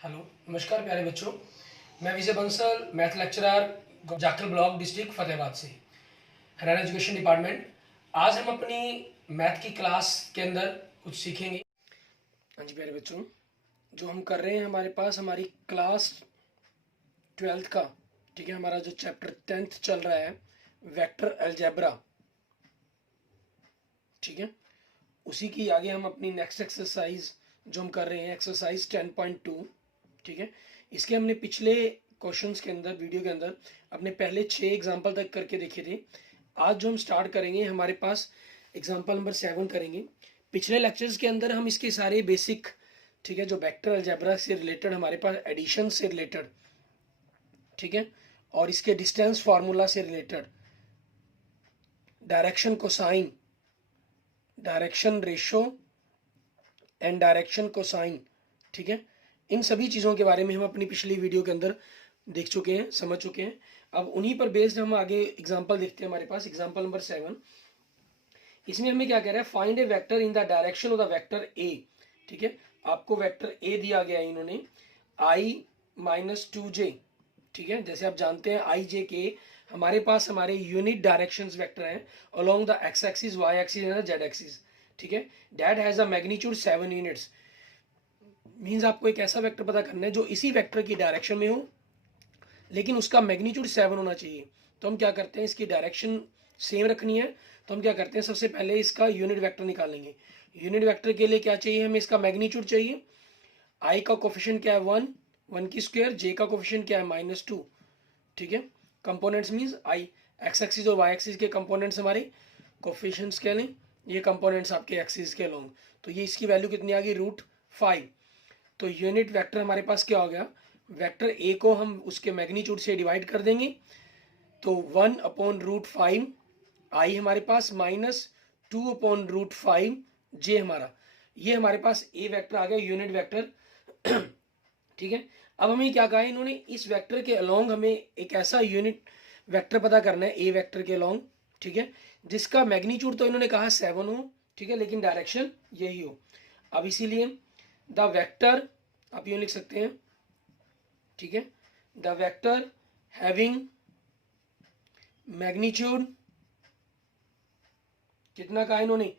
Hello, नमस्कार प्यारे बच्चों। मैं Vijay Bansal, math lecturer, Jakhal block, district Fatehabad से, हरियाणा एजुकेशन डिपार्टमेंट। आज हम अपनी मैथ की क्लास के अंदर कुछ सीखेंगे। हाँ जी प्यारे बच्चों, जो हम कर रहे हैं हमारे पास हमारी क्लास 12th का, ठीक है, हमारा जो चैप्टर 10th चल रहा है, वेक्टर अलजेब्रा, ठीक है, उसी की आगे हम अपनी नेक्स्ट एक्सरसाइज जो हम कर रहे हैं एक्सरसाइज 10.2, ठीक है। इसके हमने पिछले क्वेश्चंस के अंदर, वीडियो के अंदर अपने पहले 6 एग्जाम्पल तक करके देखे थे। आज जो हम स्टार्ट करेंगे हमारे पास एग्जाम्पल नंबर 7 करेंगे। पिछले लेक्चर्स के अंदर हम इसके सारे बेसिक, ठीक है, जो वेक्टर अलजेब्रा से रिलेटेड, हमारे पास एडिशन से रिलेटेड, ठीक है, और इसके डिस्टेंस फार्मूला से related, direction cosine, direction ratio and direction cosine, ठीक है, इन सभी चीज़ों के बारे में हम अपनी पिछली वीडियो के अंदर देख चुके हैं, समझ चुके हैं। अब उन्हीं पर बेस्ड हम आगे एग्जांपल देखते हैं। हमारे पास एग्जांपल नंबर 7, इसमें हमें क्या कह रहा है, find A vector in the direction of the vector ए, ठीक है। आपको वेक्टर ए दिया गया है इन्होंने, i-2j, ठीक है। जैसे आप जानते हैं i j k हमारे पास हमारे यूनिट डायरेक्शंस वेक्टर हैं along the X axis, Y axis and Z axis, ठीक है। That has a magnitude 7 units. Means आपको एक ऐसा वेक्टर पता करना है जो इसी वेक्टर की डायरेक्शन में हो, लेकिन उसका मैग्नीट्यूड 7 होना चाहिए। तो हम क्या करते हैं, इसकी डायरेक्शन सेम रखनी है, तो हम क्या करते हैं, सबसे पहले इसका यूनिट वेक्टर निकालेंगे। यूनिट वेक्टर के लिए क्या चाहिए हमें, इसका मैग्नीट्यूड चाहिए। आई का कोफिशिएंट क्या है 1, 1 की स्क्वायर, जे का कोफिशिएंट क्या है -2, ठीक है। Components means I, x axis और वाई एक्सिस के कंपोनेंट्स हमारे कोफिशिएंट्स क्या लें, ये कंपोनेंट्स आपके एक्सिस के अलोंग। तो ये इसकी वैल्यू कितनी आ गई, √5। तो यूनिट वेक्टर हमारे पास क्या हो गया, वेक्टर ए को हम उसके मैग्नीट्यूड से डिवाइड कर देंगे, तो 1/√5 आई हमारे पास -2/√5 जे हमारा, ये हमारे पास ए वेक्टर आ गया, यूनिट वेक्टर। ठीक है। अब हमें क्या कहा है इन्होंने, इस वेक्टर के अलोंग हमें एक ऐसा यूनिट वेक्टर पता करना है ए वेक्टर के अलोंग, ठीक है, जिसका मैग्नीट्यूड तो इन्होंने कहा 7 हो, ठीक है, लेकिन डायरेक्शन यही हो। अब इसीलिए द वेक्टर आप यूं लिख सकते हैं, ठीक है, द वेक्टर हैविंग मैग्नीट्यूड कितना कहा इन्होंने,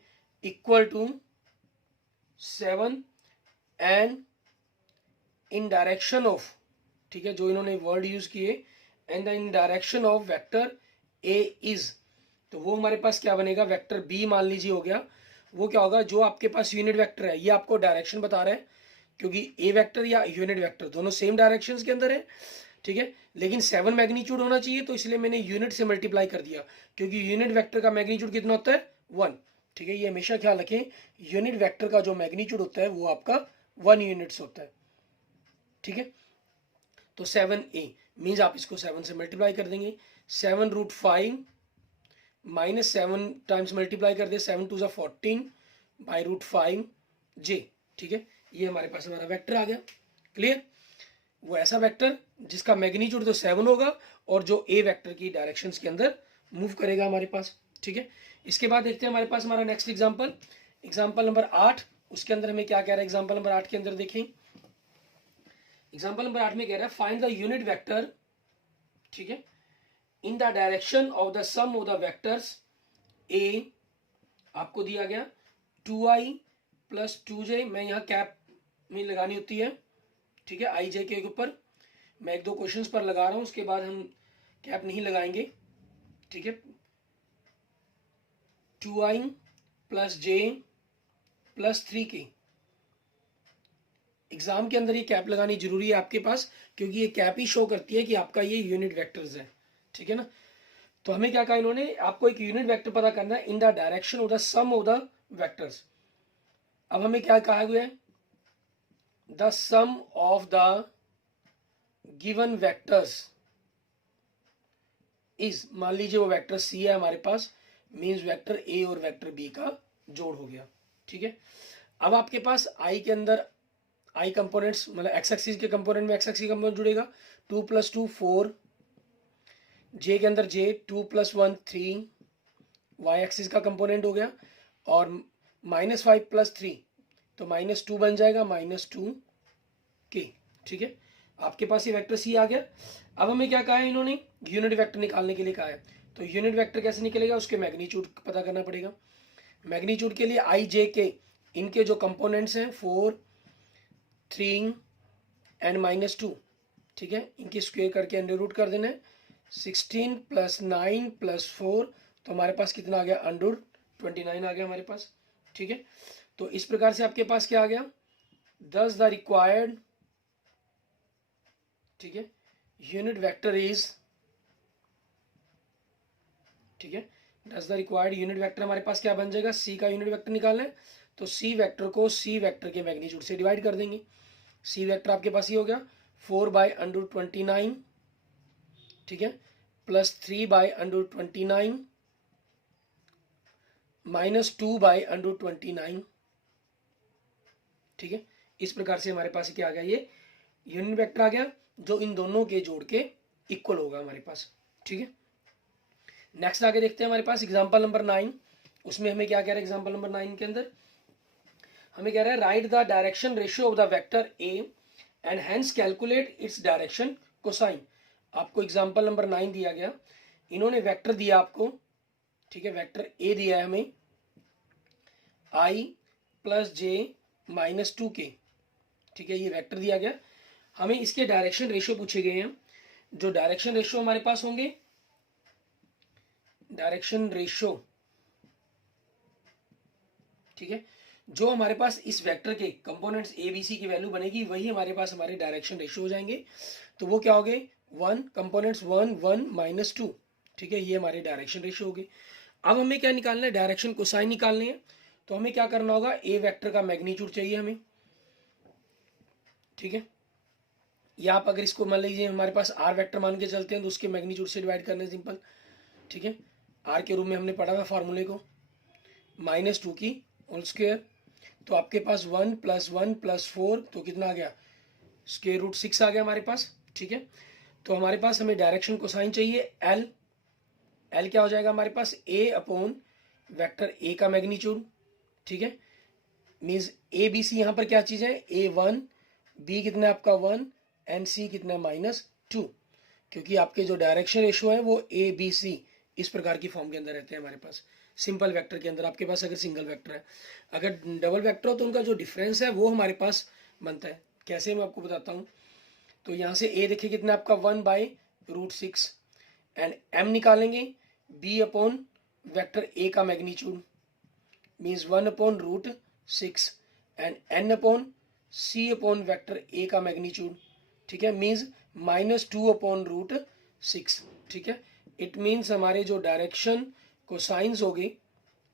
equal to 7 and in direction of, ठीक है, जो इन्होंने वर्ड यूज किए, and in direction of vector A is, तो वो हमारे पास क्या बनेगा, वेक्टर बी मान लीजिए हो गया। वो क्या होगा, जो आपके पास यूनिट वेक्टर है ये आपको डायरेक्शन बता रहा है, क्योंकि ए वेक्टर या यूनिट वेक्टर दोनों सेम डायरेक्शंस के अंदर है, ठीक है, लेकिन 7 मैग्नीट्यूड होना चाहिए, तो इसलिए मैंने यूनिट से मल्टीप्लाई कर दिया, क्योंकि यूनिट वेक्टर का मैग्नीट्यूड कितना होता है 1, ठीक है। ये हमेशा ख्याल रखें, यूनिट वेक्टर का जो मैग्नीट्यूड होता है वो आपका 1 यूनिट्स होता है, ठीक है। तो 7a मीन्स आप इसको 7 से मल्टीप्लाई कर देंगे, 7√5 -7 टाइम्स मल्टीप्लाई कर दे, 7 2 14 बाई √5 j, ठीक है। ये हमारे पास हमारा वेक्टर आ गया। क्लियर, वो ऐसा वेक्टर जिसका मैग्नीट्यूड तो 7 होगा और जो ए वेक्टर की डायरेक्शंस के अंदर मूव करेगा हमारे पास, ठीक है। इसके बाद देखते हैं हमारे पास हमारा नेक्स्ट एग्जांपल, एग्जांपल नंबर 8। उसके अंदर हमें क्या कह रहा है, एग्जांपल नंबर 8 के अंदर देखें, एग्जांपल नंबर 8 में कह रहा है फाइंड द यूनिट वेक्टर, ठीक है, in the direction of the sum of the vectors A, आपको दिया गया 2i + 2j, मैं यहाँ कैप में लगानी होती है, ठीक है, आई जे के ऊपर मैं 1-2 क्वेश्चंस पर लगा रहा हूं, उसके बाद हम कैप नहीं लगाएंगे, ठीक है। 2i + j + 3k, एग्जाम के अंदर ये कैप लगानी जरूरी है आपके पास, क्योंकि ये कैप ही शो करती है कि आपका ये यूनिट वेक्टर्स है, ठीक है ना। तो हमें क्या कहा इन्होंने, आपको एक यूनिट वेक्टर पता करना है in the direction of the sum of the vectors. अब हमें क्या कहा हुआ है, the sum of the given vectors is, मान लीजिए वो वेक्टर सी है हमारे पास, मींस वेक्टर ए और वेक्टर बी का जोड़ हो गया, ठीक है। अब आपके पास आई के अंदर आई कंपोनेंट्स, मतलब एक्स एक्सिस के कंपोनेंट में एक्स एक्सिस कंपोनेंट जुड़ेगा, 2 + 2 4, जे के अंदर जे 2 + 1 3, वाई एक्सिस का कंपोनेंट हो गया, और -5 + 3, तो -2 बन जाएगा -2k, ठीक है, आपके पास ये वेक्टर सी आ गया। अब हमें क्या कहा है इन्होंने, यूनिट वेक्टर निकालने के लिए कहा है। तो यूनिट वेक्टर कैसे निकलेगा, उसके मैग्नीट्यूड पता करना पड़ेगा। मैग्नीट्यूड के लिए आई जे के, इनके जो कंपोनेंट्स हैं 4, 3 एंड -2, ठीक है, इनकी स्क्वायर करके अंडर रूट कर देना है। 16 + 9 + 4, तो हमारे पास कितना आ गया, अंडर 29 आ गया हमारे पास। ठीक है, तो इस प्रकार से आपके पास क्या आ गया, 10 द रिक्वायर्ड, ठीक है, यूनिट वेक्टर इज, ठीक है, 10 द रिक्वायर्ड यूनिट वेक्टर हमारे पास क्या बन जाएगा, सी का यूनिट वेक्टर निकालना है। तो सी वेक्टर को सी वेक्टर के मैग्नीट्यूड से डिवाइड कर देंगे। सी वेक्टर आपके पास ये हो गया 4/√29, ठीक है, +3/√29 -2/√29, ठीक है। इस प्रकार से हमारे पास क्या आ गया, ये यूनिट वेक्टर आ गया जो इन दोनों के जोड़ के इक्वल होगा हमारे पास। ठीक है, नेक्स्ट आगे देखते हैं हमारे पास एग्जांपल नंबर 9। उसमें हमें क्या कह रहा है, एग्जांपल नंबर 9 के अंदर हमें कह रहा है right the direction ratio of the vector A and hence calculate its direction cosine. आपको एग्जांपल नंबर 9 दिया गया, इन्होंने वेक्टर दिया आपको, ठीक है, वेक्टर ए दिया है हमें i + j - 2k, ठीक है, ये वेक्टर दिया गया। हमें इसके डायरेक्शन रेशियो पूछे गए हैं। जो डायरेक्शन रेशियो हमारे पास होंगे, डायरेक्शन रेशियो, ठीक है, जो हमारे पास इस वेक्टर के कंपोनेंट्स ए बी सी की वैल्यू बनेगी वही हमारे पास हमारे डायरेक्शन रेशियो हो जाएंगे। तो वो क्या हो गए, 1 कंपोनेंट्स 1 1 -2, ठीक है, ये हमारे डायरेक्शन रेशियो हो गए। अब हमें क्या निकालना है, डायरेक्शन कोसाइन निकालने हैं। तो हमें क्या करना होगा, ए वेक्टर का मैग्नीट्यूड चाहिए हमें, ठीक है, या आप अगर इसको मान लीजिए हमारे पास आर वेक्टर मान के चलते हैं तो उसके मैग्नीट्यूड से डिवाइड करना है, सिंपल। ठीक है, आर के रूप में हमने पढ़ा था फार्मूले को, -2 की होल स्क्वायर। तो आपके पास 1 + 1 + 4, तो कितना आ गया, √6 आ गया हमारे पास। ठीक है, तो हमारे पास हमें डायरेक्शन कोसाइन चाहिए, एल। एल क्या हो जाएगा हमारे पास, A/, वेक्टर ए का मैग्नीट्यूड, ठीक है, मीन्स ए बी सी यहाँ पर क्या चीज़ है, A1, बी कितना है आपका 1 एंड सी कितना है -2, क्योंकि आपके जो डायरेक्शन रेशियो है वो ए बी सी इस प्रकार की फॉर्म के अंदर रहते हैं हमारे पास। सिंपल वेक्टर के अंदर आपके पास अगर सिंगल वेक्टर है, अगर डबल वेक्टर हो तो उनका जो डिफरेंस है वो हमारे पास बनता है। कैसे मैं आपको बताता हूँ। तो यहाँ से ए देखिए कितना आपका 1/√6 एंड एम निकालेंगे, B/, वेक्टर ए का magnitude means 1/√6 and n/c/ vector A का मैग्नीट्यूड, ठीक है, मीन्स -2/√6, ठीक है। इट मीन्स हमारे जो डायरेक्शन कोसाइंस हो गए,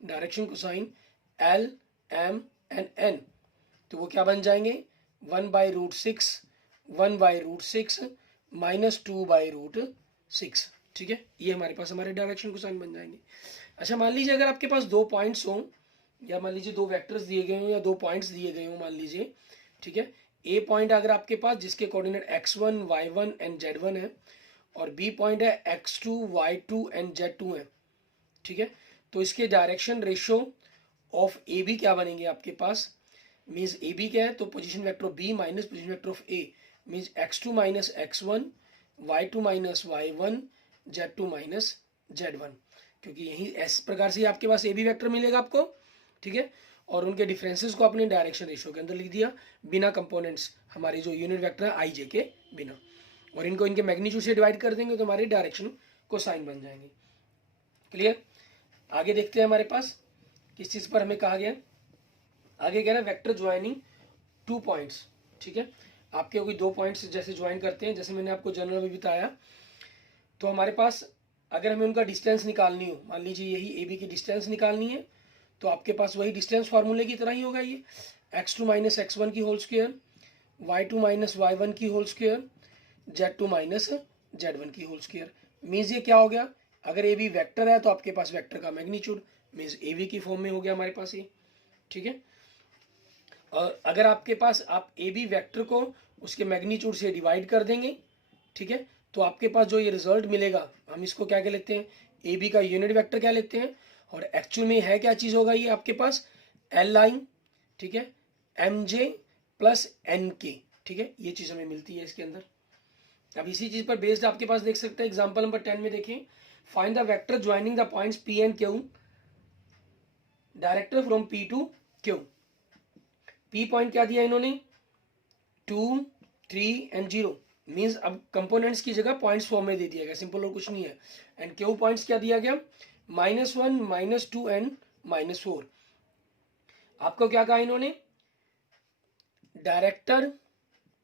direction cosine L, M and N, तो वो क्या बन जाएंगे, 1/√6 1/√6 -2/√6, ठीक है, ये हमारे पास हमारे डायरेक्शन कोसाइन बन जाएंगे। अच्छा, मान लीजिए अगर आपके पास 2 पॉइंट्स हों, या मान लीजिए 2 वेक्टर्स दिए गए हों या 2 पॉइंट्स दिए गए हों, मान लीजिए, ठीक है, ए पॉइंट अगर आपके पास जिसके coordinate x1 y1 and z1 है और बी पॉइंट है x2 y2 एंड z2 है, ठीक है, तो इसके direction ratio of A B क्या बनेंगे आपके पास, मीन्स ए बी क्या है, तो position vector of B minus position vector of A, means x2 - x1 y2 - y1 z2 - z1, क्योंकि यही इस प्रकार से आपके पास ए बी वेक्टर मिलेगा आपको, ठीक है, और उनके डिफरेंसेस को अपने डायरेक्शन रेशियो के अंदर लिख दिया बिना कंपोनेंट्स, हमारी जो यूनिट वेक्टर है आई जे के बिना, और इनको इनके मैग्नीट्यूड से डिवाइड कर देंगे तो हमारे डायरेक्शन कोसाइन बन जाएंगे। क्लियर। आगे देखते हैं हमारे पास किस चीज़ पर हमें कहा गया, आगे कह रहा है वेक्टर ज्वाइनिंग 2 पॉइंट्स, ठीक है, आपके कोई 2 पॉइंट्स जैसे ज्वाइन करते हैं, जैसे मैंने आपको जनरल में बताया, तो हमारे पास अगर हमें उनका डिस्टेंस निकालनी हो, मान लीजिए यही ए बी की डिस्टेंस निकालनी है, तो आपके पास वही डिस्टेंस फार्मूले की तरह ही होगा, ये x2 - x1 की होल स्क्वायर, y2 - y1 की होल स्क्वायर, z2 - z1 की होल स्क्वायर। मीन्स ये क्या हो गया, अगर ए बी वैक्टर है तो आपके पास वेक्टर का मैग्नीट्यूड मीन्स ए बी की फॉर्म में हो गया हमारे पास ये, ठीक है। और अगर आपके पास आप ए बी वैक्टर को उसके मैग्नीट्यूड से डिवाइड कर देंगे, ठीक है, तो आपके पास जो ये रिजल्ट मिलेगा हम इसको क्या कह लेते हैं, ए बी का यूनिट वेक्टर क्या लेते हैं, और एक्चुअल में है क्या चीज़ होगा ये आपके पास एल लाइन, ठीक है, एम जे + एन के, ठीक है, ये चीज़ हमें मिलती है इसके अंदर। अब इसी चीज़ पर बेस्ड आपके पास देख सकते हैं एग्जाम्पल नंबर 10 में देखें, find the vector joining the points P and Q directed from P to Q. P point क्या दिया इन्होंने, 2 3 एंड 0, मीन्स अब कंपोनेंट्स की जगह पॉइंट्स फॉर्म में दे दिया गया, सिंपल और कुछ नहीं है। एंड क्यू पॉइंट्स क्या दिया गया, -1 -2 एंड -4। आपको क्या कहा इन्होंने, डायरेक्टर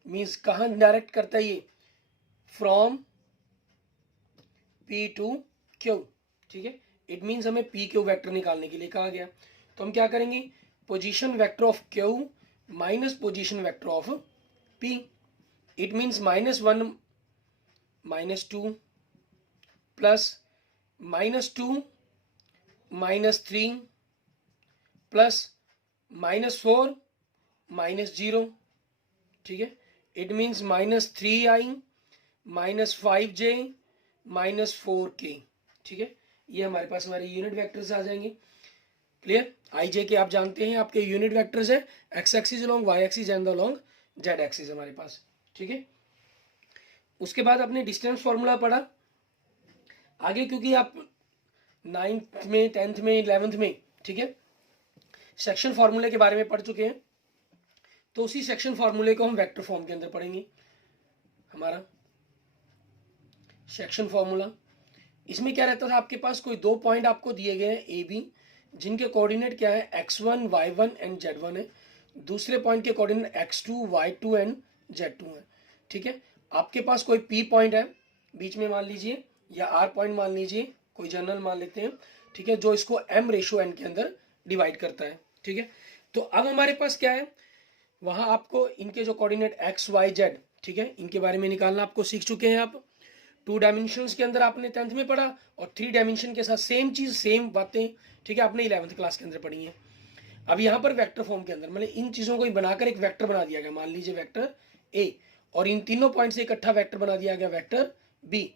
मीन्स कहाँ डायरेक्ट करता है ये, फ्रॉम पी टू क्यू, ठीक है। इट मीन्स हमें पी क्यू वेक्टर निकालने के लिए कहा गया, तो हम क्या करेंगे, position vector of Q minus position vector of P. It means -1 -2 plus -2 -3 plus -4 -0, ठीक है। It means -3i -5j -4k, ठीक है। ये हमारे पास हमारे यूनिट वेक्टर्स आ जाएंगे। क्लियर, आई जे के आप जानते हैं आपके यूनिट वेक्टर्स है, X axis along Y axis and along Z axis हमारे पास, ठीक है। उसके बाद आपने डिस्टेंस फॉर्मूला पढ़ा आगे, क्योंकि आप 9th में 10th में 11th में, ठीक है, सेक्शन फॉर्मूले के बारे में पढ़ चुके हैं, तो उसी सेक्शन फॉर्मूले को हम वेक्टर फॉर्म के अंदर पढ़ेंगे। हमारा सेक्शन फॉर्मूला, इसमें क्या रहता था, आपके पास कोई दो पॉइंट आपको दिए गए हैं ए बी, जिनके कोऑर्डिनेट क्या है x1 y1 एंड z1 है, दूसरे पॉइंट के coordinate x2 y2 and z2 है, ठीक है। आपके पास कोई p पॉइंट है बीच में मान लीजिए, या r पॉइंट मान लीजिए, कोई जनरल मान लेते हैं, ठीक है, जो इसको m/n के अंदर डिवाइड करता है, ठीक है। तो अब हमारे पास क्या है, वहां आपको इनके जो कोऑर्डिनेट x y z, ठीक है, इनके बारे में निकालना आपको सीख चुके हैं आप। 2 डायमेंशंस के अंदर आपने 10th में पढ़ा, और 3 डायमेंशन के साथ सेम चीज सेम बातें, ठीक है, आपने 11th क्लास के अंदर पढ़ी है। अब यहाँ पर वेक्टर फॉर्म के अंदर मतलब इन चीजों को बनाकर एक वेक्टर बना दिया गया, मान लीजिए वेक्टर ए, और इन तीनों पॉइंट से इकट्ठा वेक्टर बना दिया गया वेक्टर बी।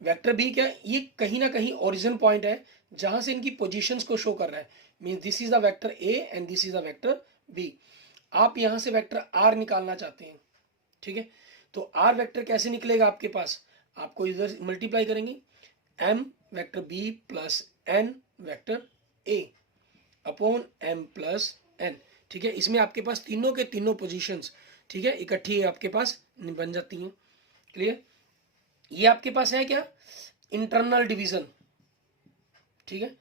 वेक्टर बी क्या, ये कहीं ना कहीं ओरिजिन पॉइंट है जहां से इनकी पोजीशंस को शो कर रहा है, mean this is the vector A and this is the vector B. आप यहां से वेक्टर आर निकालना चाहते हैं, ठीक है, तो आर वेक्टर कैसे निकलेगा आपके पास, आपको इधर मल्टीप्लाई करेंगे, m vector b plus n vector a upon m plus n, ठीक है। इसमें आपके पास तीनों के तीनों पोजीशंस, ठीक है, इकट्ठी आपके पास बन जाती हैं। क्लियर, ये आपके पास है क्या, इंटरनल डिवीजन, ठीक है।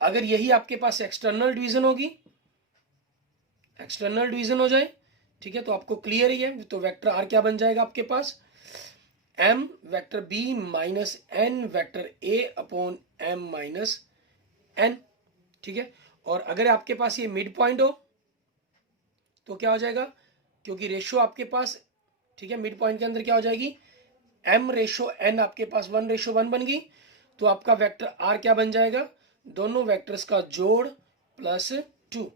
अगर यही आपके पास एक्सटर्नल डिवीजन होगी, एक्सटर्नल डिवीजन हो जाए, ठीक है, तो आपको क्लियर ही है, तो वेक्टर आर क्या बन जाएगा आपके पास, m vector b minus n vector a upon m minus n, ठीक है। और अगर आपके पास ये मिड पॉइंट हो तो क्या हो जाएगा, क्योंकि रेशियो आपके पास, ठीक है, मिड पॉइंट के अंदर क्या हो जाएगी, m/n आपके पास 1/1 बन गई, तो आपका वेक्टर r क्या बन जाएगा, दोनों वेक्टर्स का जोड़ प्लस 2।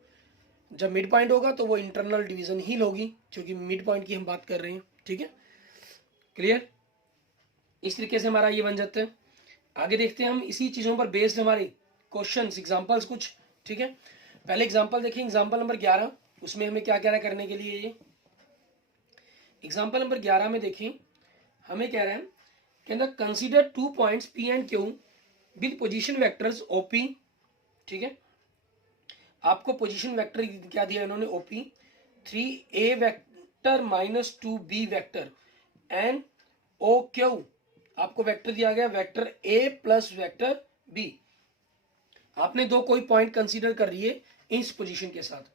जब मिड पॉइंट होगा तो वो इंटरनल डिवीजन ही होगी, क्योंकि मिड पॉइंट की हम बात कर रहे हैं, ठीक है। क्लियर, इस तरीके से हमारा ये बन जाता है। आगे देखते हैं हम इसी चीजों पर बेस्ड हमारे क्वेश्चंस एग्जांपल्स कुछ, ठीक है। पहले एग्जांपल देखें, एग्जांपल नंबर 11, उसमें हमें क्या क्या करने के लिए, ये एग्जांपल नंबर 11 में देखें, हमें कह रहा है कि अंदर consider 2 points P and Q with position vectors OP, ठीक है। आपको पोजीशन वेक्टर क्या दिया इन्होंने, OP, 3a vector minus 2b vector and O Q, आपको वेक्टर दिया गया vector a plus vector b। आपने दो कोई पॉइंट कंसीडर कर रही है इस पोजीशन के साथ।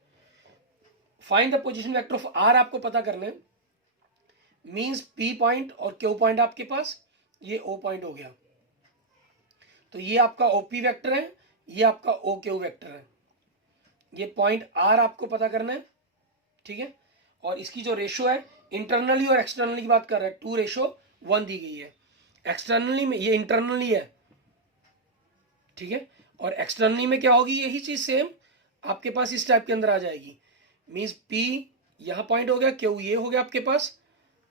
Find the position vector of r आपको पता करना है, मींस p पॉइंट और q पॉइंट आपके पास, ये o पॉइंट हो गया, तो ये आपका OP वेक्टर है, ये आपका OQ वेक्टर है। ये पॉइंट r आपको पता करना है, ठीक है। और इसकी जो रेशो है, इंटरनली और एक्सटर्नली की बात कर रहे हैं, 2:1 दी गई है। एक्सटर्नली में ये इंटरनली है, ठीक है, और एक्सटर्नली में क्या होगी, यही चीज सेम आपके पास इस टाइप के अंदर आ जाएगी, मींस P यहां पॉइंट हो गया, Q ये हो गया आपके पास,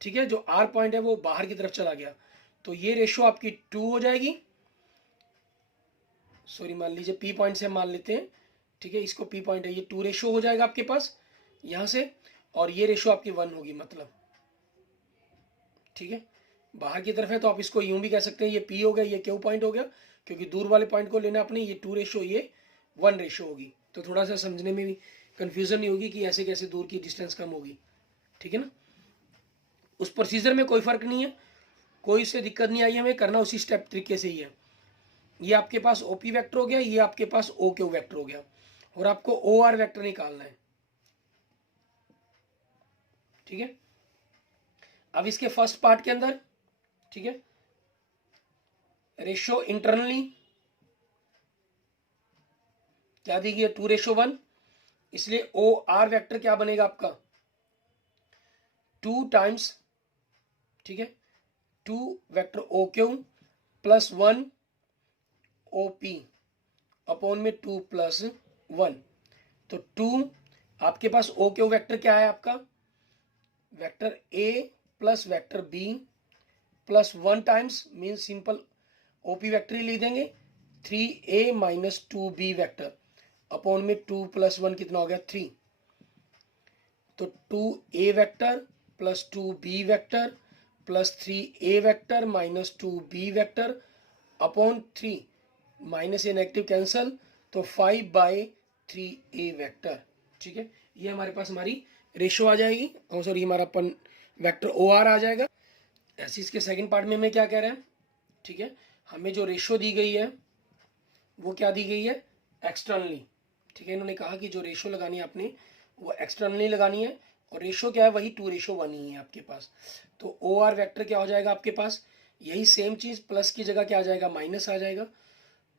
ठीक है, जो R पॉइंट है वो बाहर की तरफ चला गया, तो ये रेशो आपकी 2 हो जाएगी। सॉरी, मान लीजिए P पॉइंट से हम मान लेते हैं, ठीक है, इसको P पॉइंट है, ये 2 रेशो हो जाएगा आपके पास यहां से, और ये रेशो आपकी 1 होगी, मतलब ठीक है, बाहर की तरफ है तो आप इसको यूं भी कह सकते हैं, ये P हो गया, ये Q पॉइंट हो गया, क्योंकि दूर वाले पॉइंट को लेना अपने, ये 2 रेशो, ये 1 रेशो होगी, तो थोड़ा सा समझने में भी कंफ्यूजन नहीं होगी कि ऐसे कैसे दूर की डिस्टेंस कम होगी। ठीक है ना, उस प्रोसीजर में कोई फर्क नहीं है, कोई इससे दिक्कत नहीं आई, हमें करना उसी स्टेप तरीके से ही है। ये आपके पास OP वेक्टर हो गया, ये आपके पास OQ वेक्टर हो गया, और आपको OR वेक्टर निकालना है। ठीक है, अब इसके फर्स्ट पार्ट के अंदर, ठीक है, रेशो इंटरनली क्या दी गई है, 2:1, इसलिए OR वेक्टर क्या बनेगा आपका 2 टाइम्स, ठीक है, 2 vector OQ plus 1 OP upon में 2 प्लस 1, तो 2 आपके पास OQ वेक्टर क्या है आपका, vector A plus vector B plus 1 times mean simple OP vector ही लिख देंगे, 3A minus 2B vector upon में 2 प्लस 1 कितना हो गया 3, तो 2A vector plus 2B vector plus 3A vector minus 2B vector upon 3, minus a negative cancel, तो 5/3A vector. ठीक है, ये हमारे पास हमारी रेशो आ जाएगी, और सॉरी हमारा अपन वेक्टर OR आ जाएगा। ऐसे इसके सेकंड पार्ट में हमें क्या कह रहे हैं, ठीक है, हमें जो रेशो दी गई है वो क्या दी गई है, एक्सटर्नली। ठीक है, इन्होंने कहा कि जो रेशो लगानी है आपने वो एक्सटर्नली लगानी है, और रेशो क्या है, वही 2:1 ही है आपके पास। तो OR वेक्टर क्या हो जाएगा आपके पास, यही सेम चीज, प्लस की जगह क्या आ जाएगा, माइनस आ जाएगा,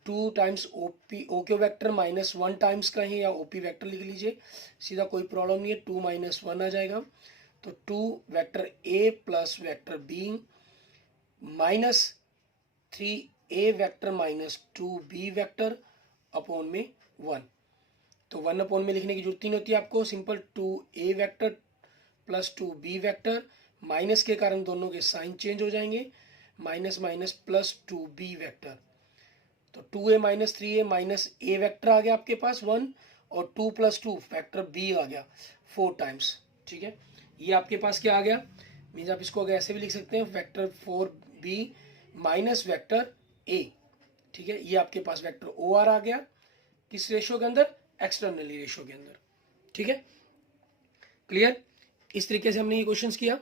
2 times OQ vector minus 1 times का ही, या OP वेक्टर लिख लीजिए सीधा, कोई प्रॉब्लम नहीं है, 2 माइनस 1 आ जाएगा, तो 2 vector A plus vector B minus 3A vector minus 2B vector upon में 1, तो 1 अपॉन में लिखने की जरूरत नहीं होती है आपको, simple 2A vector plus 2B vector, minus के कारण दोनों के साइन चेंज हो जाएंगे, minus minus plus 2B vector, तो 2A minus 3A minus A vector आ गया आपके पास 1, और 2 प्लस 2 फैक्टर B आ गया 4 टाइम्स। ठीक है, ये आपके पास क्या आ गया, मीन्स आप इसको ऐसे भी लिख सकते हैं, vector 4B minus vector A। ठीक है, ये आपके पास वेक्टर OR आ गया, किस रेशो के अंदर, एक्सटर्नली रेशो के अंदर। ठीक है, क्लियर, इस तरीके से हमने ये क्वेश्चंस किया।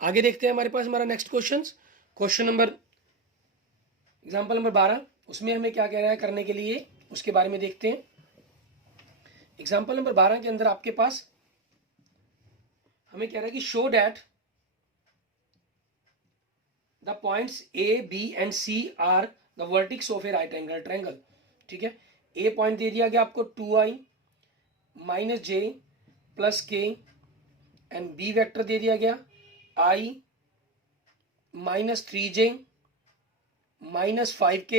आगे देखते हैं हमारे पास हमारा next question number example number 12, उसमें हमें क्या कह रहा है करने के लिए, उसके बारे में देखते हैं। एग्जाम्पल नंबर 12 के अंदर आपके पास हमें कह रहा है कि show that the points A, B and C are the vertices of a right angle triangle. ठीक है, A पॉइंट दे दिया गया आपको 2I minus J plus K, and B vector दे दिया गया I minus 3J minus 5K,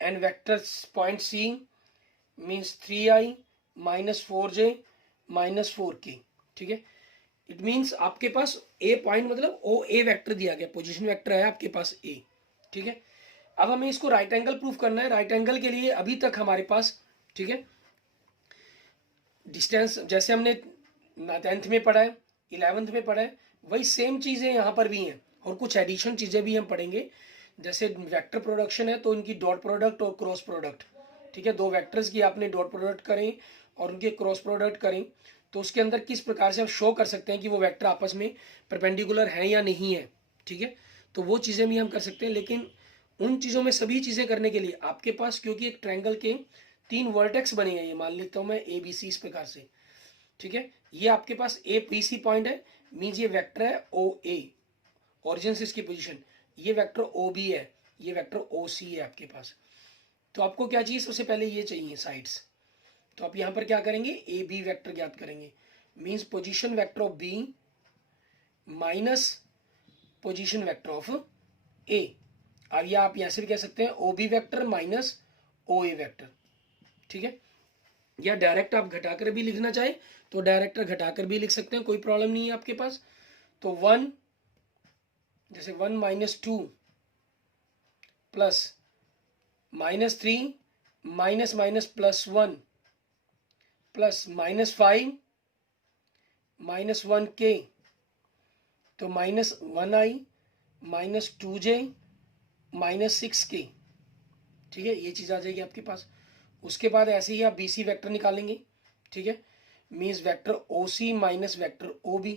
and vector point C means 3I minus 4J minus 4K। ठीक है, इट मीन्स आपके पास A पॉइंट मतलब OA वेक्टर दिया गया, पोजीशन वेक्टर है आपके पास A। ठीक है, अब हमें इसको राइट एंगल प्रूफ करना है। राइट एंगल के लिए अभी तक हमारे पास, ठीक है, डिस्टेंस जैसे हमने 10th में पढ़ा है, 11th में पढ़ा है, वही सेम चीजें यहाँ पर भी हैं, और कुछ एडिशन चीजें भी हम पढ़ेंगे। जैसे वेक्टर प्रोडक्शन है तो इनकी डॉट प्रोडक्ट और क्रॉस प्रोडक्ट, ठीक है, दो वेक्टर्स की आपने डॉट प्रोडक्ट करें और उनके क्रॉस प्रोडक्ट करें, तो उसके अंदर किस प्रकार से आप शो कर सकते हैं कि वो वेक्टर आपस में परपेंडिकुलर है या नहीं है। ठीक है, तो वो चीज़ें भी हम कर सकते हैं, लेकिन उन चीज़ों में सभी चीज़ें करने के लिए आपके पास, क्योंकि एक ट्रायंगल के 3 वर्टेक्स बने हैं, ये मान लेता हूँ मैं ABC इस प्रकार से। ठीक है, ये आपके पास ABC पॉइंट है, मीन्स ये वेक्टर है OA, ओरिजिन से इसकी पोजीशन, ये वेक्टर OB है, ये वेक्टर OC है आपके पास। तो आपको क्या चाहिए, सबसे पहले ये चाहिए साइड्स, तो आप यहां पर क्या करेंगे, AB वेक्टर ज्ञात करेंगे, means position vector of B minus position vector of A। अब या आप यहां से भी कह सकते हैं OB vector minus OA vector. ठीक है, या डायरेक्ट आप घटाकर भी लिखना चाहे तो डायरेक्ट घटाकर भी लिख सकते हैं, कोई प्रॉब्लम नहीं है आपके पास। तो 1 जैसे 1 minus 2 plus minus 3 minus minus plus 1 plus minus 5 minus 1K तो -1i -2j -6k, ठीक है, ये चीज़ आ जाएगी आपके पास। उसके बाद ऐसे ही आप BC वेक्टर निकालेंगे, ठीक है, means vector OC minus vector OB,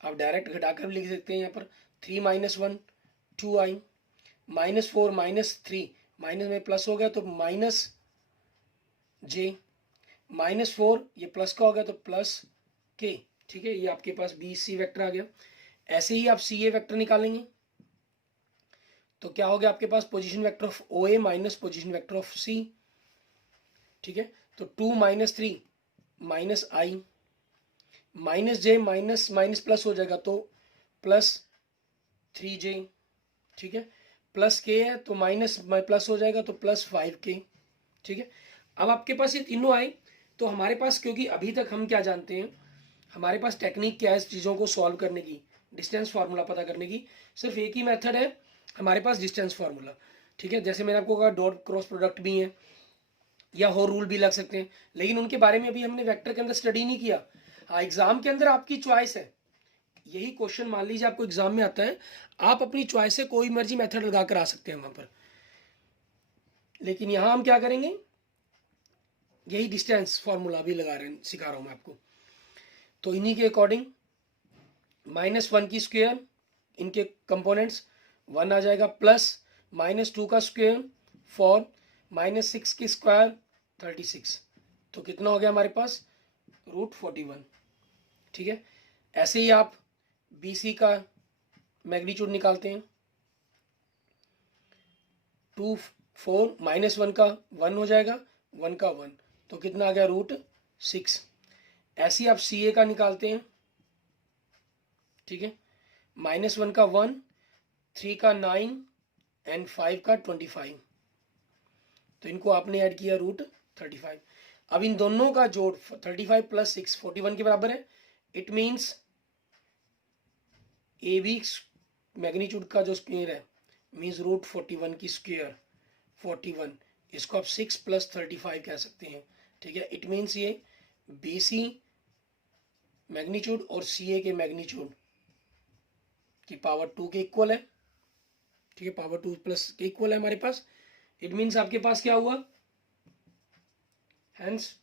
आप डायरेक्ट घटाकर भी लिख सकते हैं यहाँ पर। 3 - 1 2i -4 -3 माइनस में प्लस हो गया तो -j -4 ये प्लस का हो गया तो प्लस k, ठीक है, ये आपके पास BC वेक्टर आ गया। ऐसे ही आप CA वेक्टर निकालेंगे तो क्या हो गया आपके पास, position vector of OA minus position vector of C, ठीक है, तो 2 - 3 -i -j minus minus plus हो जाएगा तो +3j, ठीक है, प्लस k है तो माइनस प्लस हो जाएगा तो +5k, ठीक है। अब आपके पास ये तीनों आए तो हमारे पास, क्योंकि अभी तक हम क्या जानते हैं, हमारे पास टेक्निक क्या है इस चीज़ों को सॉल्व करने की, डिस्टेंस फार्मूला पता करने की, सिर्फ एक ही मेथड है हमारे पास, डिस्टेंस फार्मूला, ठीक है। जैसे मैंने आपको कहा डॉट क्रॉस प्रोडक्ट भी है या हो रूल भी लग सकते हैं, लेकिन उनके बारे में अभी हमने वेक्टर के अंदर स्टडी नहीं किया। हाँ, एग्जाम के अंदर आपकी चॉइस है, यही क्वेश्चन मान लीजिए आपको एग्जाम में आता है, आप अपनी चॉइस से कोई मर्जी मेथड लगा कर आ सकते हैं वहां पर, लेकिन यहां हम क्या करेंगे, यही डिस्टेंस फार्मूला भी लगा रहे हैं, सिखा रहा हूं मैं आपको। तो इन्हीं के अकॉर्डिंग -1 की स्क्वायर, इनके कंपोनेंट्स 1 आ जाएगा, प्लस -2 का स्क्वायर 4 -6 की स्क्वायर 36, तो कितना हो गया हमारे पास, √41, ठीक है। ऐसे ही आप BC का मैग्नीट्यूड निकालते हैं, 2 4 -1 का 1 हो जाएगा, 1 का 1, तो कितना आ गया, √6। ऐसे ही आप CA का निकालते हैं, ठीक है, -1 का 1, 3 का 9 एंड 5 का 25, तो इनको आपने ऐड किया √35। अब इन दोनों का जोड़ 35 + 6 41 के बराबर है। इट मीन्स AB मैग्नीट्यूड का जो स्क्वायर है मीन्स √41 की स्क्वायर 41, इसको आप 6 + 35 कह सकते हैं, ठीक है। इट मीन्स ये BC मैग्नीट्यूड और CA के मैग्नीट्यूड की पावर 2 के इक्वल है, ठीक है, पावर 2 प्लस के इक्वल है हमारे पास। इट मीन्स आपके पास क्या हुआ, hence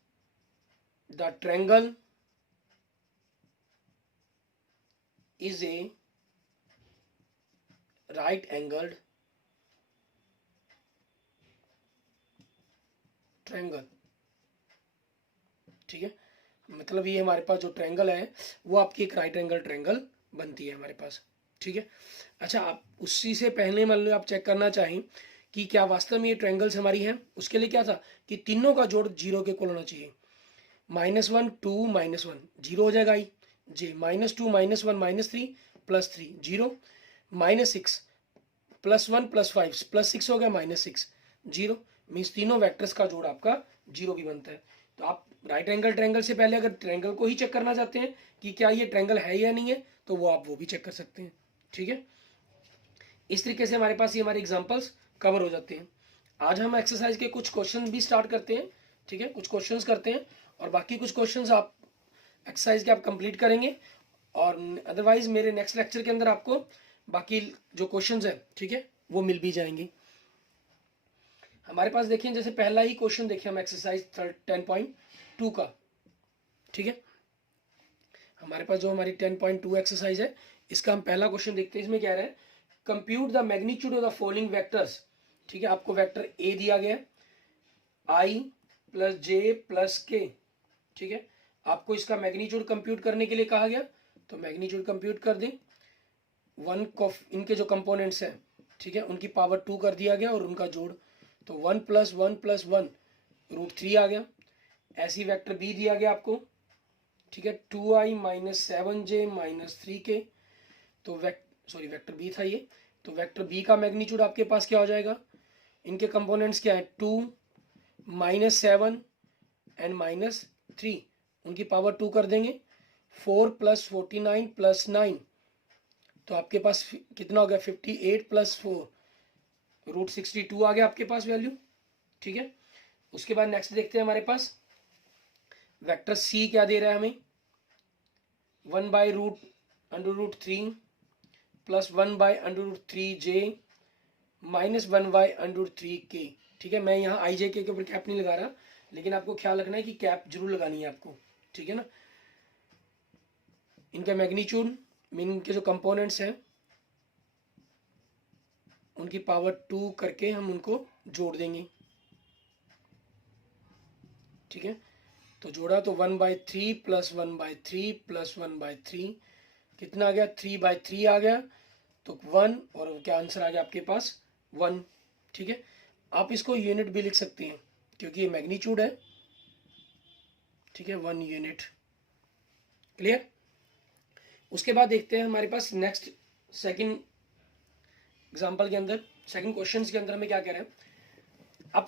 the triangle is a right angled triangle, ठीक है, मतलब ये हमारे पास जो ट्रायंगल है वो आपकी एक राइट एंगल ट्रायंगल बनती है हमारे पास, ठीक है। अच्छा, आप उसी से पहले मान लो आप चेक करना चाहें कि क्या वास्तव में ये ट्रायंगल्स हमारी हैं, उसके लिए क्या था कि तीनों का जोड़ 0 के इक्वल होना चाहिए। -1 2 -1 0 हो जाएगा आई जे, -2 -1 -3 +3 0, -6 +1 +5 +6 हो गया, -6 0, मीन्स तीनों वेक्टर्स का जोड़ आपका 0 भी बनता है। तो आप राइट एंगल ट्रायंगल से पहले अगर ट्रायंगल को ही चेक करना चाहते हैं कि क्या ये ट्रायंगल है या नहीं है, तो वो आप वो भी चेक कर सकते हैं, ठीक है। इस तरीके से हमारे पास ये हमारे एग्जांपल्स कवर हो जाते हैं। आज हम एक्सरसाइज के कुछ क्वेश्चन भी स्टार्ट करते हैं, ठीक है, कुछ क्वेश्चंस करते हैं और बाकी कुछ क्वेश्चंस आप एक्सरसाइज के आप कंप्लीट करेंगे, और अदरवाइज मेरे नेक्स्ट लेक्चर के अंदर आपको बाकी जो क्वेश्चंस है, ठीक है, वो मिल भी जाएंगे। हमारे पास देखिए, जैसे पहला ही क्वेश्चन देखिए हम एक्सरसाइज 10.2 का, ठीक है, हमारे पास जो हमारी 10.2 एक्सरसाइज है, इसका हम पहला क्वेश्चन देखते हैं। इसमें क्या रहा है, compute the magnitude of the following vectors, ठीक है, आपको वेक्टर ए दिया गया है I + J + K, ठीक है, आपको इसका मैग्नीट्यूड कंप्यूट करने के लिए कहा गया, तो मैग्नीट्यूड कंप्यूट कर दें। इनके जो कंपोनेंट्स हैं, ठीक है, उनकी पावर 2 कर दिया गया और उनका जोड़, तो 1 + 1 + 1 √3 आ गया। ऐसी वेक्टर बी दिया गया आपको, ठीक है, 2i - 7j - 3k, तो वेक्टर बी था ये, तो वेक्टर बी का मैग्नीट्यूड आपके पास क्या हो जाएगा, इनके कंपोनेंट्स क्या है, 2 -7 एंड -3, उनकी पावर 2 कर देंगे, 4 + 49 + 9, तो आपके पास कितना हो गया, 58 + 4 √62 आ गया आपके पास वैल्यू, ठीक है। उसके बाद नेक्स्ट देखते हैं, हमारे पास वेक्टर सी क्या दे रहा है हमें, 1/√2 √3 प्लस 1/√3j माइनस 1/√3k। ठीक है, मैं यहाँ आई जे के ऊपर कैप नहीं लगा रहा, लेकिन आपको ख्याल रखना है कि कैप जरूर लगानी है आपको। ठीक है ना, इनका मैग्नीट्यूड मीन इनके जो कंपोनेंट्स हैं उनकी पावर 2 करके हम उनको जोड़ देंगे। ठीक है, तो जोड़ा तो 1/3 प्लस 1/3 प्लस 1/3 कितना आ गया, 3/3 आ गया, तो 1 और क्या आंसर आ गया आपके पास 1। ठीक है, आप इसको यूनिट भी लिख सकते हैं क्योंकि ये मैग्नीट्यूड है। ठीक है, 1 यूनिट। क्लियर। उसके बाद देखते हैं हमारे पास नेक्स्ट सेकंड एग्जांपल के अंदर, सेकंड क्वेश्चन के अंदर हमें क्या कह रहा है। अब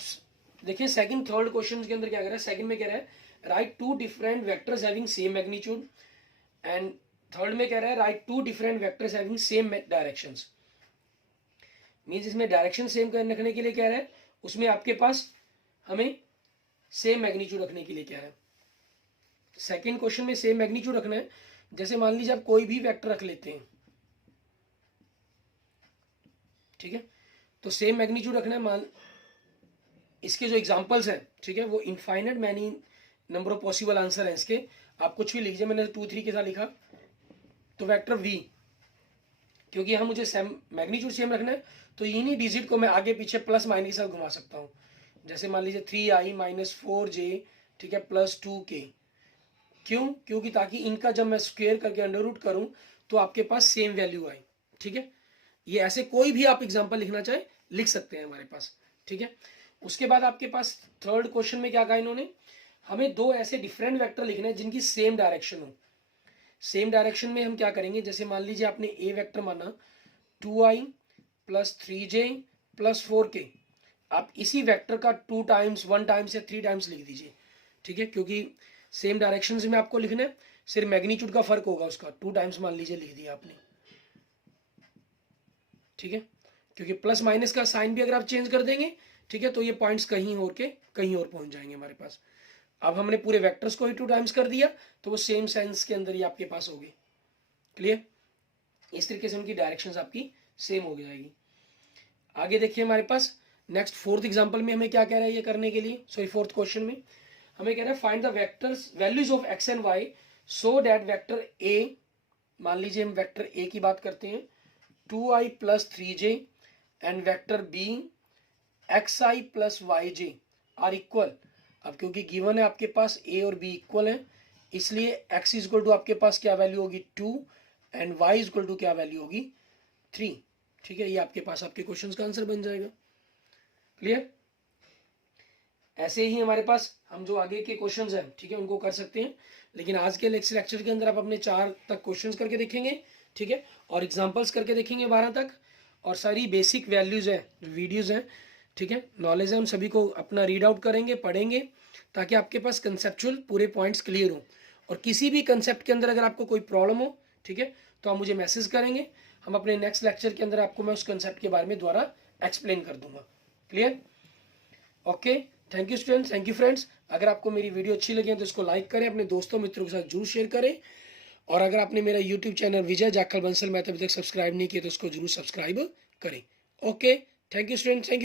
देखिए सेकंड थर्ड क्वेश्चन के अंदर क्या कह रहा है, सेकंड में कह रहा है right 2 different vectors having same magnitude, and third में कह रहा है right 2 different vectors having same directions. Means इसमें डायरेक्शन सेम रखने के लिए कह रहा है, उसमें आपके पास हमें सेम मैग्नीट्यूड रखने के लिए कह रहा है। सेकंड क्वेश्चन में सेम मैग्नीट्यूड रखना है। जैसे मान लीजिए आप कोई भी वेक्टर रख लेते हैं, ठीक है, तो सेम मैग्नीट्यूड रखना है। मान इसके जो एग्जांपल्स हैं, ठीक है, वो infinite many number of possible answer है इसके। आप कुछ भी लीजिए, मैंने 2 3 के साथ लिखा, तो वेक्टर वी, क्योंकि यहाँ मुझे सेम मैग्नीट्यूड सेम रखना है, तो इन्हीं डिजिट को मैं आगे पीछे प्लस माइनस के साथ घुमा सकता हूँ। जैसे मान लीजिए 3i माइनस 4j, ठीक है, प्लस 2k। क्यों, क्योंकि ताकि इनका जब मैं स्क्वायर करके अंडर रूट करूं तो आपके पास सेम वैल्यू आए। ठीक है, ये ऐसे कोई भी आप एग्जांपल लिखना चाहे लिख सकते हैं हमारे पास। ठीक है, उसके बाद आपके पास थर्ड क्वेश्चन में क्या कहा इन्होंने, हमें 2 ऐसे डिफरेंट वेक्टर लिखने हैं जिनकी सेम डायरेक्शन हो। सेम डायरेक्शन में हम क्या करेंगे, जैसे मान लीजिए आपने ए वेक्टर माना 2i plus 3j plus 4k, आप इसी वेक्टर का 2 टाइम्स 1 टाइम्स या 3 टाइम्स लिख दीजिए। ठीक है, क्योंकि सेम डायरेक्शन में आपको लिखना है, सिर्फ मैग्नीट्यूड का फर्क होगा उसका, 2 टाइम्स मान लीजिए लिख दिया आपने। ठीक है, क्योंकि प्लस माइनस का साइन भी अगर आप चेंज कर देंगे, ठीक है, तो ये पॉइंट्स कहीं और के कहीं और पहुंच जाएंगे हमारे पास। अब हमने पूरे वेक्टर्स को ही 2 टाइम्स कर दिया, तो वो सेम साइंस के अंदर ही आपके पास होगी। क्लियर, इस तरीके से उनकी डायरेक्शंस आपकी सेम हो जाएगी। आगे देखिए हमारे पास नेक्स्ट फोर्थ एग्जांपल में हमें क्या कह रहा है ये करने के लिए, सॉरी फोर्थ क्वेश्चन में हमें कह रहा है find the vectors values of X and Y so that vector A, मान लीजिए हम वेक्टर ए की बात करते हैं 2i plus 3j and vector B xi plus yj are equal. अब क्योंकि गिवन है आपके पास a और b इक्वल है, इसलिए x इज इक्वल टू आपके पास क्या वैल्यू होगी 2 and y is equal to क्या वैल्यू होगी 3। ठीक है, ये आपके पास आपके क्वेश्चंस का आंसर बन जाएगा। क्लियर, ऐसे ही हमारे पास हम जो आगे के क्वेश्चंस हैं, ठीक है, उनको कर सकते हैं, लेकिन आज के लेक्चर के अंदर आप अपने 4 तक क्वेश्चंस करके देखेंगे। ठीक है, और एग्जांपल्स करके देखेंगे 12 तक, और सारी बेसिक वैल्यूज है, वीडियोज हैं, ठीक है, नॉलेज है, उन सभी को अपना रीड आउट करेंगे, पढ़ेंगे, ताकि आपके पास कंसेप्चुअल पूरे पॉइंट्स क्लियर हो। और किसी भी कंसेप्ट के अंदर अगर आपको कोई प्रॉब्लम हो, ठीक है, तो आप मुझे मैसेज करेंगे, हम अपने नेक्स्ट लेक्चर के अंदर आपको मैं उस कंसेप्ट के बारे में दोबारा एक्सप्लेन कर दूंगा। Clear, okay, thank you students, thank you friends. अगर आपको मेरी वीडियो अच्छी लगी है तो इसको लाइक करें, अपने दोस्तों मित्रों के साथ जरूर शेयर करें, और अगर आपने मेरा यूट्यूब चैनल विजय जाखल बंसल मैथ अभी तक सब्सक्राइब नहीं किया तो इसको जरूर सब्सक्राइब करें। Okay, thank you students, thank you.